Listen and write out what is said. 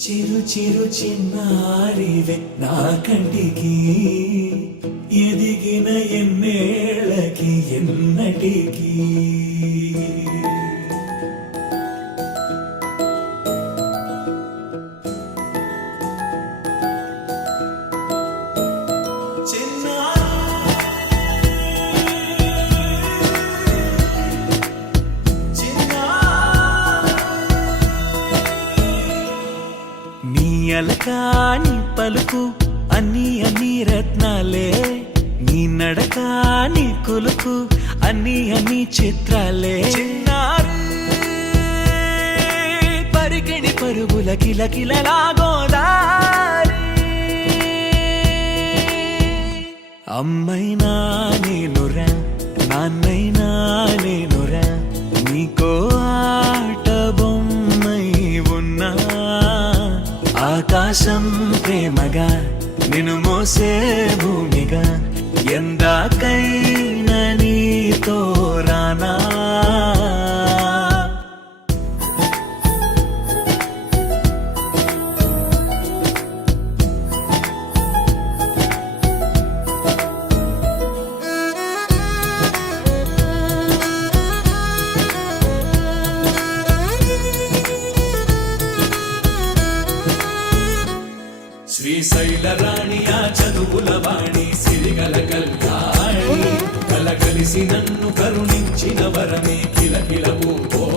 చిరు చిరు చిన్నారివే నా కంటికి ఎదిగిన ఎన్నేళ్ళకి ఎన్నటికి అలకాని పలుకు అన్ని అన్ని రత్నాలే నీ నడక నీ కొలుకు అన్ని అన్ని చిత్రాలే చిన్నారు పరికిణి పరుగుల కిలకిలలా గోదారి అమ్మైనా నేనురా నాన్నైనా నేనురా నీకో ఆట బొమ్మై ఉన్నా ఆకాశం ప్రేమగా నిన్ను మోసే భూమిగా ఎందాకైనా నీతో రానా శ్రీశైల రాణియా చదువుల వాణి సిరిగల కల్యాణి కలగలిసి నన్ను కరుణించిన వరమే కిలకిల ఓ